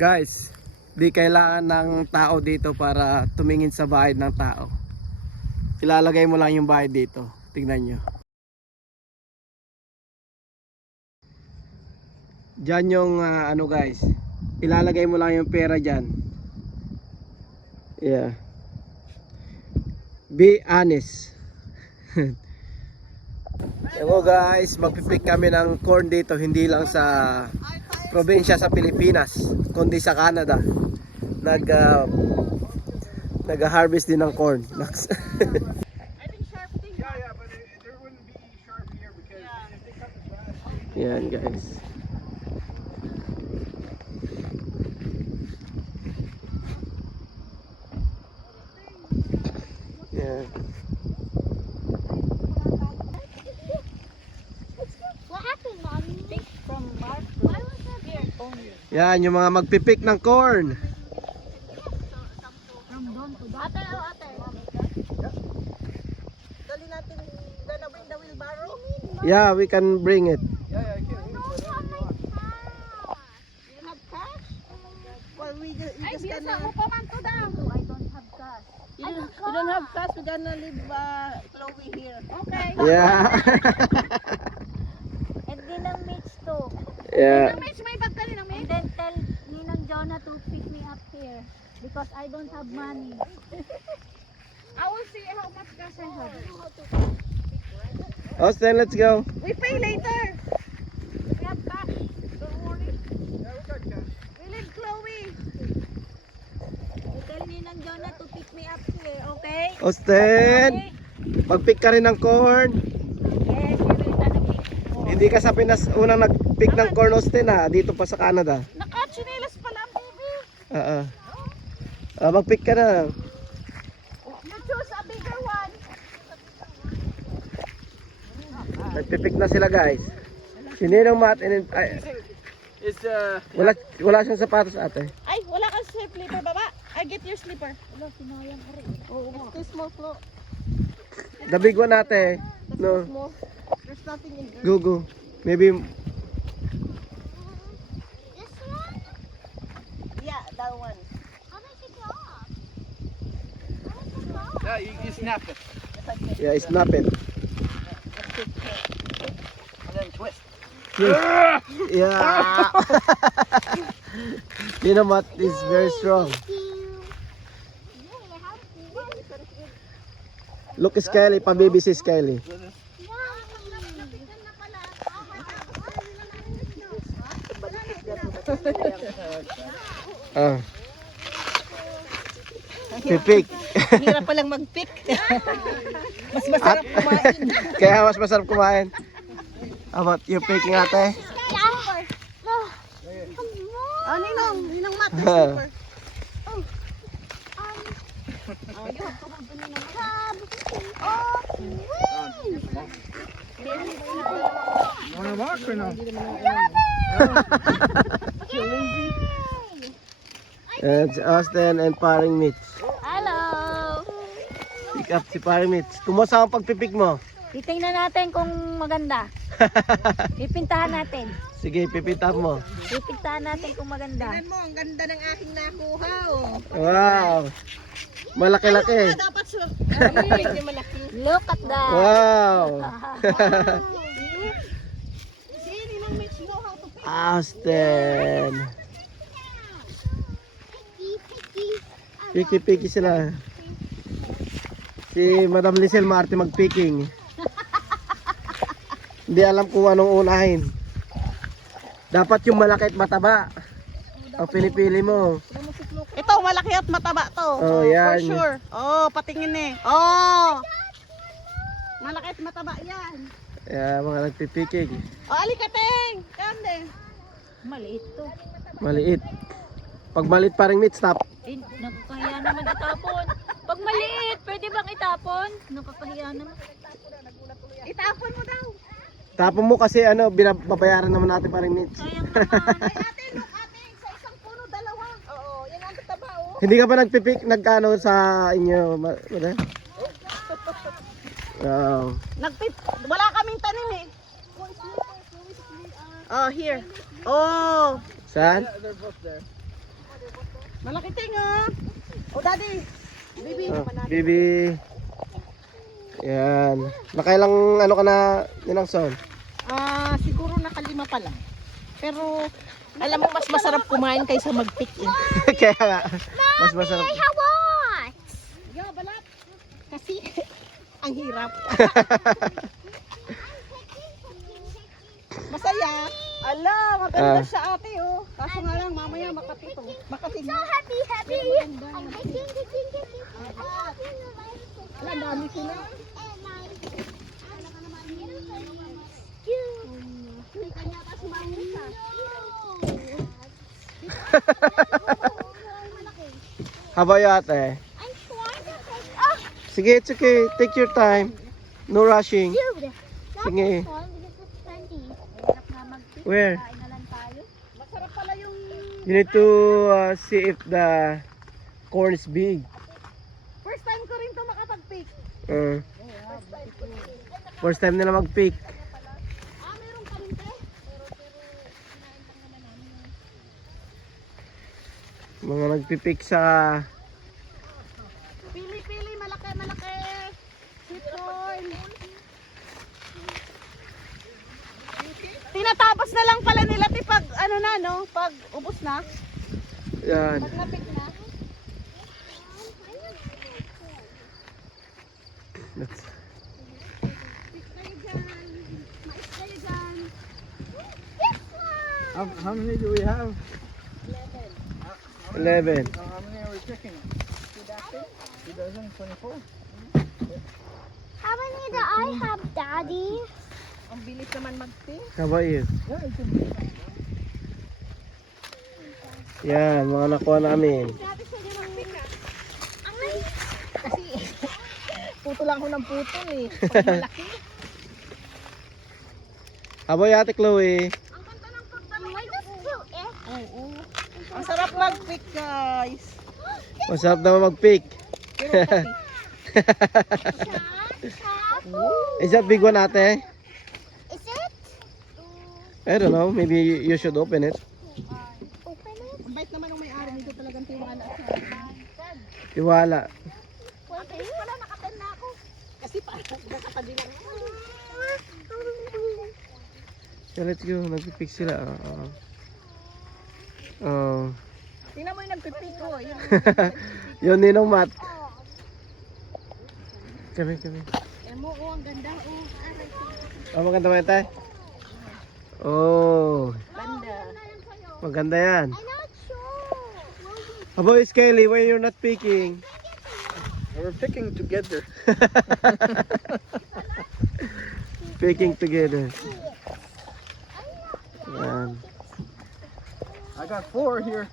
Guys, di kailangan ng tao dito para tumingin sa bahay ng tao. Ilalagay mo lang yung bahay dito. Tingnan nyo. Diyan yung ah, ano guys. Ilalagay mo lang yung pera dyan. Yeah. Be honest. Hello guys, magpipick kami ng corn dito hindi lang sa probinsya sa Pilipinas, kundi sa Canada. Nag uh, nag-harvest din ng corn. Naks- Yeah, yeah, but it, there wouldn't be sharp here because if they cut the grass, Yan guys. Yan. What happened, Mommy? Pick from Mark. Why was that here only? Yan yung mga magpipick ng corn. Ate, oh, ate. Dali natin, gonna bring the wheelbarrow? Yeah, we can bring it. yeah, yeah, I can. You don't have cash? Well, we just, we Ay, just gonna, mo pa man to daw. I don't have cash. you don't, you don't have cash, we're gonna leave uh, Chloe here. Okay. Yeah. And din ang Mitch to. yeah. Mitch, may bag ka rin ng Mitch? And then tell Ninang Jonah to pick me up here. Because I don't have money. I will see how much cash I have. Austin, let's go. We pay later. We have cash. Don't worry. Yeah, we got cash. We leave Chloe. You tell Ninang Jonah to pick me up here, okay? Austin, Okay? magpick ka rin ng corn. Yes, we will. Hindi ka sa Pinas unang nag-pick ng corn, Austin ha. Dito pa sa Canada. Naka-chinelas pala, baby. Oo. Ah, mag-pick ka na. You choose a bigger one. Nagpipick na sila guys. Si Ninong Matt and ay, It's uh, wala wala siyang sapatos ate. Ay, wala kang slipper, baba. I get your slipper. Wala, sinayang ka rin. It's too small, Flo. The big one ate. No. There's nothing in there. Go go. Maybe This one? Yeah, that one. How much it cost? How much it cost? yeah, you, you snap it yeah, snap it. and then twist. Yeah. yeah. Ninong Matt is very strong. Look Skelly, pa-baby si Skelly. Ah. Pipik. Hirap palang mag-pick. Mas masarap kumain. Kaya mas masarap kumain. How about you picking ate? Oh, Ninong, Ninong Mat, your slipper. You wanna walk or no? And si Austin and paring Mitch. Pick up si paring Mitch. Kumusta ang pagpipik mo? Titingnan natin kung maganda. Pipintahan natin. Sige, pipita mo. Pipintahan natin kung maganda. Tingnan mo, ang ganda ng aking nakuha. Oh. Wow! Malaki-laki. Dapat sa... Medyo malaki. Look at that. Wow! Austin! Piki-piki sila. Si Madam Lisel Marte mag-picking. Hindi alam kung anong unahin. Dapat yung malaki at mataba. Ang pinipili mo. Ito, malaki at mataba to. Oh, yan. For sure. Oh, patingin eh. Oh! Malaki at mataba yan. Kaya mga nagpipiking. Oh, alikateng! Kande. Maliit to. Maliit. Pag maliit pa rin meat, stop. Eh, nakakahiya naman itapon. Pag maliit, itapon? Nakakahiya naman. Itapon mo daw. Tapon mo kasi ano, binabayaran naman natin pa rin meat. Sayang naman. Ate, look sa isang puno, dalawa. Oo, yan ang tataba oh. Hindi ka ba nagpipik, nagkano sa inyo, ma- madam? Wow. Nagpip, wala kaming tanim eh. Oh, here. Oh, Saan? They're both there. Malaki ting ah. Oh, daddy. Baby. Oh, Bibi. Yan. Nakailang ano ka na, Ninang Son? Ah, siguro nakalima pa lang. Pero, alam mo, mas masarap kumain kaysa mag-pick eh. Kaya nga, mas masarap. what? Yeah, balat. Kasi, ang hirap. Masaya. Ala, maganda Ah. siya ate oh. Kaso nga lang, mamaya makatito. Makatignan. happy, happy. I'm kicking, kicking, kicking. Ala, dami sila. Habay ate. Sige, it's okay. Take your time. No rushing. Sige. Where? Masarap pala yung... You need to uh, see if the corn is big. First time ko rin to makapag-pick. Uh, first time nila mag-pick. Ah, meron pa rin te. Mga nagpipick sa... Pili-pili, malaki, malaki. Sweet corn. Tinatapos na lang pala nila ti pag ano na no, pag ubos na, Yan. pag napik na. That's, How, how many do we have? 11. Uh, how many are we picking? Two dozen, 24? How many do I have, Daddy? Ang bilis naman mag-pick. How about you? Yeah, it's a Yan, mga nakuha namin. Kasi puto lang ako ng puto eh. Pag malaki. How about you, Ate Chloe? Oo. Ang sarap mag-pick guys. Masarap naman mag-pick. Is that big one, ate? Is it? I don't know. Maybe you should open it. Open it. Ang bait naman ng may-ari nito talagang tiwala Tiwala. Okay. Wala, nakapen na ako. Kasi parang nakatabi lang. So let's go. Nagpipick sila. Oo. Oh. Tingnan mo yung nagpipick ko. Yun. Yun ninong mat. Kami, kami. Alam mo, oh, ang ganda. Oh, aray. Oh, maganda ba yan, tay? Oh, Ganda. maganda yan. I'm not sure. How about Skelly? Why you're not picking? We're picking together. Picking together. Yan. I got four here.